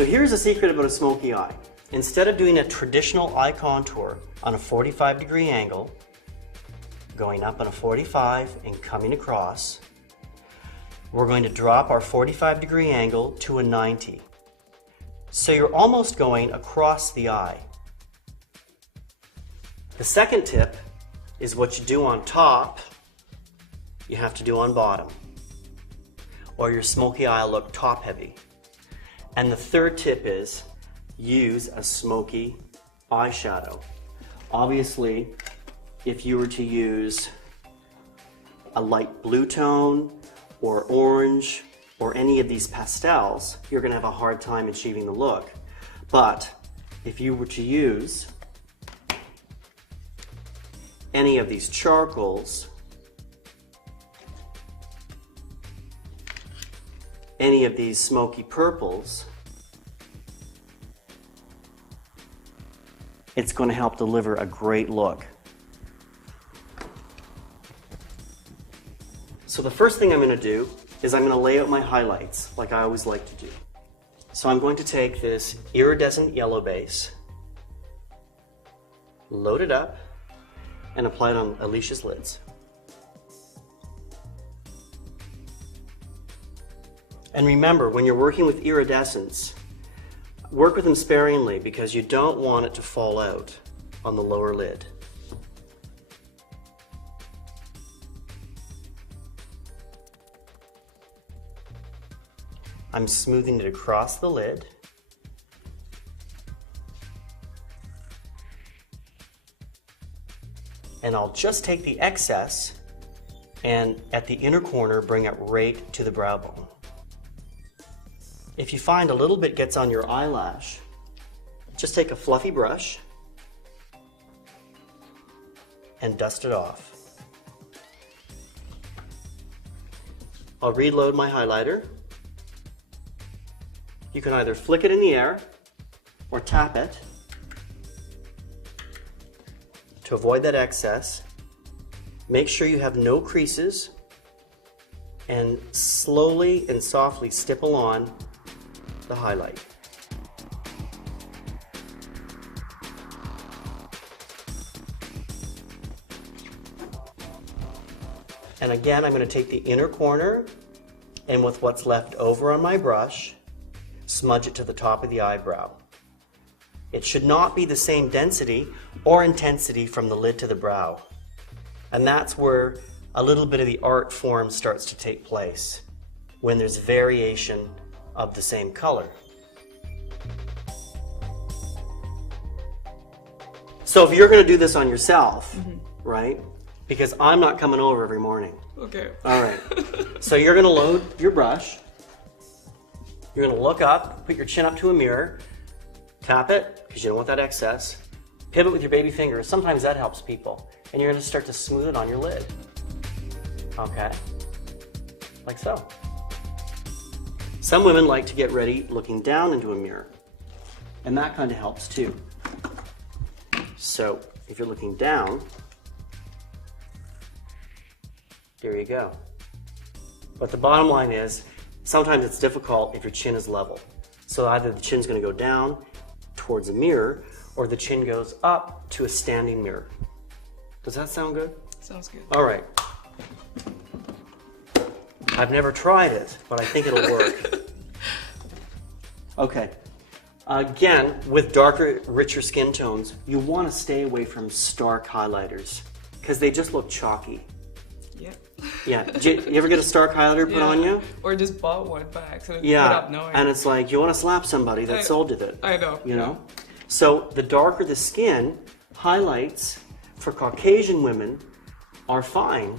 So here's a secret about a smoky eye. Instead of doing a traditional eye contour on a 45-degree angle, going up on a 45 and coming across, we're going to drop our 45-degree angle to a 90. So you're almost going across the eye. The second tip is what you do on top, you have to do on bottom, or your smoky eye will look top heavy. And the third tip is use a smoky eyeshadow. Obviously, if you were to use a light blue tone or orange or any of these pastels, you're going to have a hard time achieving the look. But if you were to use any of these charcoals, any of these smoky purples, it's going to help deliver a great look. So the first thing I'm going to do is I'm going to lay out my highlights like I always like to do. So I'm going to take this iridescent yellow base, load it up, and apply it on Alicia's lids. And remember, when you're working with iridescents, work with them sparingly because you don't want it to fall out on the lower lid. I'm smoothing it across the lid. And I'll just take the excess and at the inner corner bring it right to the brow bone. If you find a little bit gets on your eyelash, just take a fluffy brush and dust it off. I'll reload my highlighter. You can either flick it in the air or tap it to avoid that excess. Make sure you have no creases and slowly and softly stipple on the highlight. And again, I'm going to take the inner corner and with what's left over on my brush, smudge it to the top of the eyebrow. It should not be the same density or intensity from the lid to the brow. And that's where a little bit of the art form starts to take place, when there's variation of the same color. So if you're going to do this on yourself, right? Because I'm not coming over every morning. Okay. All right. So you're going to load your brush. You're going to look up, put your chin up to a mirror, tap it, because you don't want that excess. Pivot with your baby finger. Sometimes that helps people. And you're going to start to smooth it on your lid. Okay. Like so. Some women like to get ready looking down into a mirror. And that kind of helps too. So if you're looking down, there you go. But the bottom line is, sometimes it's difficult if your chin is level. So either the chin's going to go down towards a mirror, or the chin goes up to a standing mirror. Does that sound good? Sounds good. All right. I've never tried it, but I think it'll work. Okay. Again, with darker, richer skin tones, you want to stay away from stark highlighters because they just look chalky. Yeah. Yeah. Did you ever get a stark highlighter put on you? Or just bought one by accident. Yeah. Without knowing. And it's like you want to slap somebody that sold you it. I know. You know? So the darker the skin, highlights for Caucasian women are fine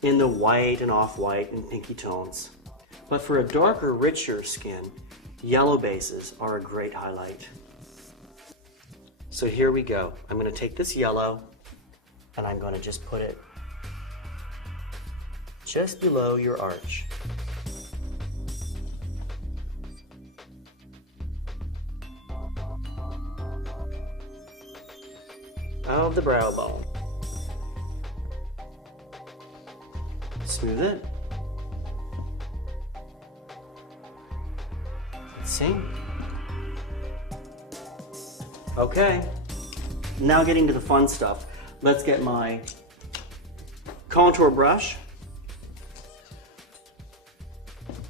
in the white and off-white and pinky tones. But for a darker, richer skin, yellow bases are a great highlight. So here we go. I'm going to take this yellow and I'm going to just put it just below your arch. Of the brow bone. Smooth it. Let's see. Okay, now getting to the fun stuff. Let's get my contour brush,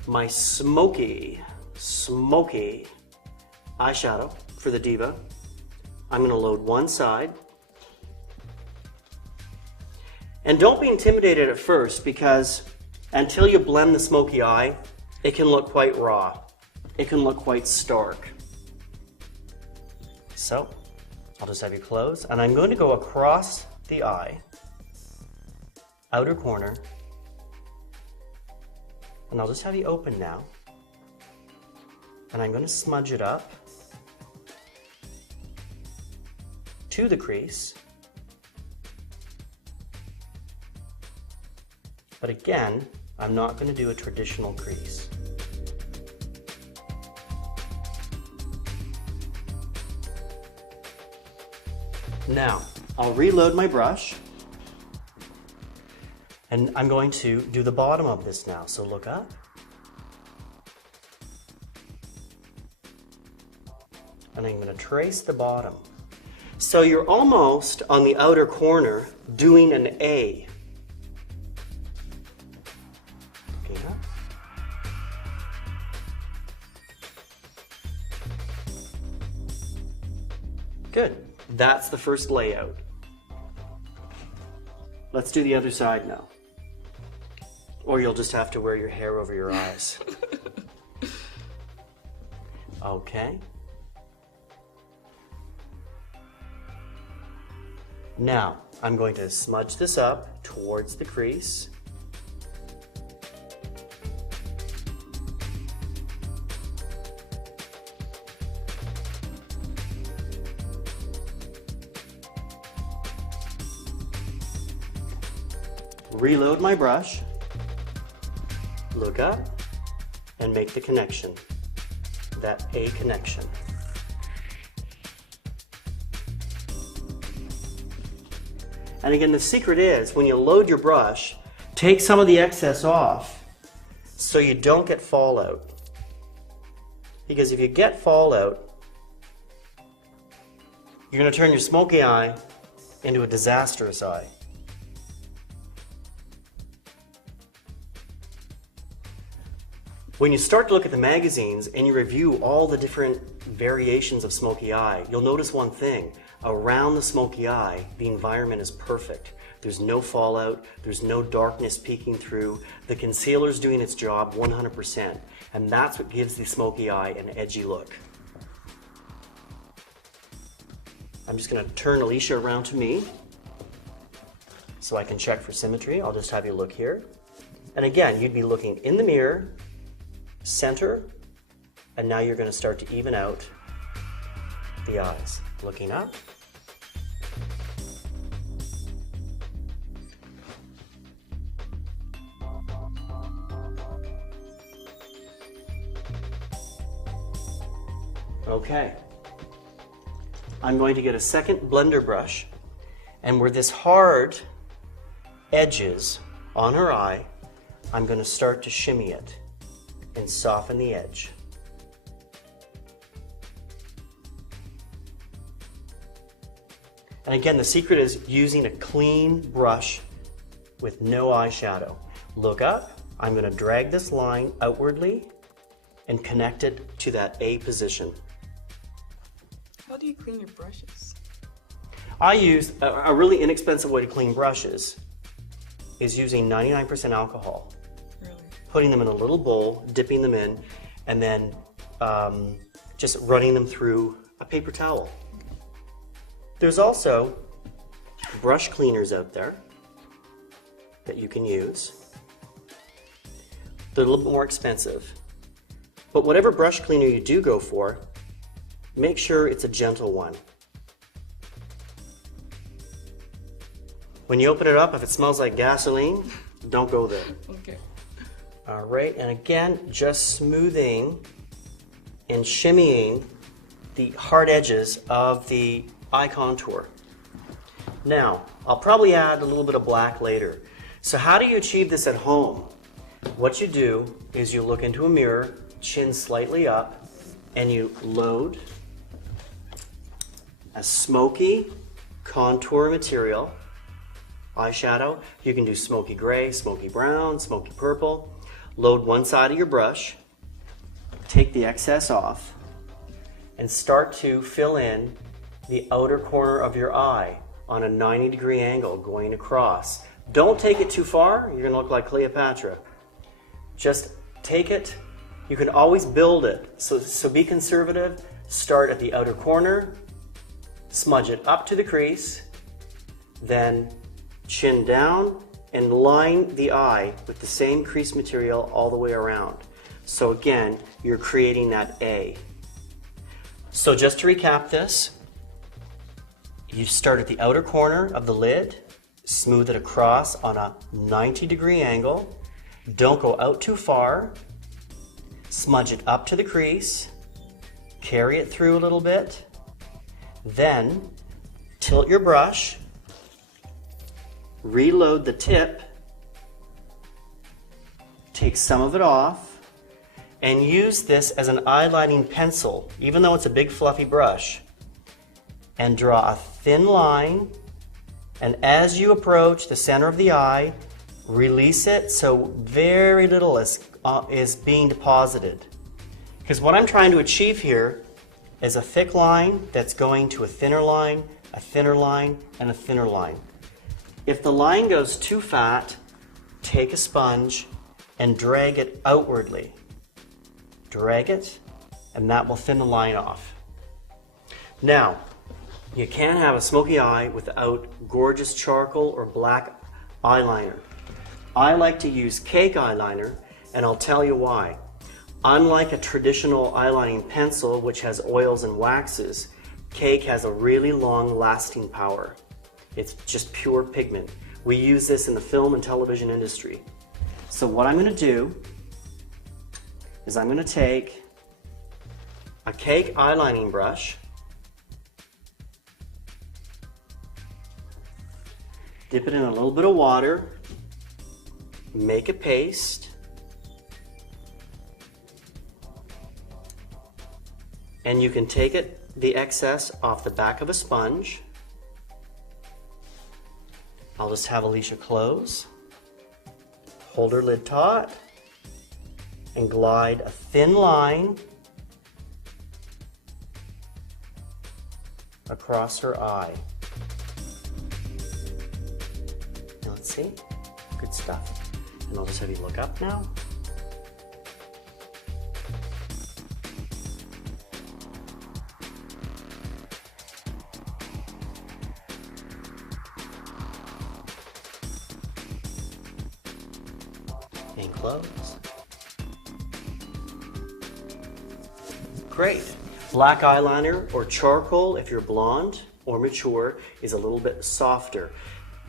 my Smokey eyeshadow for the Diva. I'm going to load one side. And don't be intimidated at first, because until you blend the smoky eye, it can look quite raw. It can look quite stark. So, I'll just have you close, and I'm going to go across the eye, outer corner, and I'll just have you open now. And I'm going to smudge it up to the crease. But again, I'm not going to do a traditional crease. Now, I'll reload my brush, and I'm going to do the bottom of this now. So look up. And I'm going to trace the bottom. So you're almost on the outer corner doing an A. Okay, up. Good. That's the first layout. Let's do the other side now. Or you'll just have to wear your hair over your eyes. Okay. Now, I'm going to smudge this up towards the crease. Reload my brush, look up, and make the connection, that A connection. And again, the secret is, when you load your brush, take some of the excess off so you don't get fallout. Because if you get fallout, you're going to turn your smoky eye into a disastrous eye. When you start to look at the magazines and you review all the different variations of smoky eye, you'll notice one thing. Around the smoky eye, the environment is perfect. There's no fallout, there's no darkness peeking through. The concealer's doing its job 100%, and that's what gives the smoky eye an edgy look. I'm just going to turn Alicia around to me so I can check for symmetry. I'll just have you look here. And again, you'd be looking in the mirror, center, and now you're going to start to even out the eyes. Looking up. Okay. I'm going to get a second blender brush, and where this hard edges on her eye, I'm going to start to shimmy it and soften the edge. And again, the secret is using a clean brush with no eyeshadow. Look up, I'm going to drag this line outwardly and connect it to that A position. How do you clean your brushes? I use a really inexpensive way to clean brushes is using 99% alcohol. Really? Putting them in a little bowl, dipping them in, and then just running them through a paper towel. There's also brush cleaners out there that you can use. They're a little bit more expensive. But whatever brush cleaner you do go for, make sure it's a gentle one. When you open it up, if it smells like gasoline, don't go there. Okay. All right, and again, just smoothing and shimmying the hard edges of the eye contour. Now, I'll probably add a little bit of black later. So how do you achieve this at home? What you do is you look into a mirror, chin slightly up, and you load a smoky contour material, eyeshadow. You can do smoky gray, smoky brown, smoky purple. Load one side of your brush, take the excess off, and start to fill in the outer corner of your eye on a 90-degree angle going across. Don't take it too far, you're going to look like Cleopatra. Just take it. You can always build it, so be conservative. Start at the outer corner, smudge it up to the crease, then chin down and line the eye with the same crease material all the way around. So again, you're creating that A. So just to recap this, you start at the outer corner of the lid, smooth it across on a 90-degree angle. Don't go out too far. Smudge it up to the crease. Carry it through a little bit. Then tilt your brush. Reload the tip. Take some of it off. And use this as an eyelining pencil, even though it's a big fluffy brush. And draw a thin line. And as you approach the center of the eye, release it so very little is being deposited. Because what I'm trying to achieve here is a thick line that's going to a thinner line, a thinner line, and a thinner line. If the line goes too fat, take a sponge and drag it outwardly. Drag it, and that will thin the line off. Now, you can't have a smoky eye without gorgeous charcoal or black eyeliner. I like to use cake eyeliner, and I'll tell you why. Unlike a traditional eyelining pencil, which has oils and waxes, cake has a really long lasting power. It's just pure pigment. We use this in the film and television industry. So what I'm going to do is I'm going to take a cake eyelining brush, dip it in a little bit of water, make a paste, and you can take the excess off the back of a sponge. I'll just have Alicia close, hold her lid taut, and glide a thin line across her eye. Now let's see, good stuff. And I'll just have you look up now. And close. Great. Black eyeliner or charcoal, if you're blonde or mature, is a little bit softer.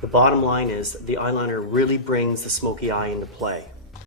The bottom line is the eyeliner really brings the smoky eye into play.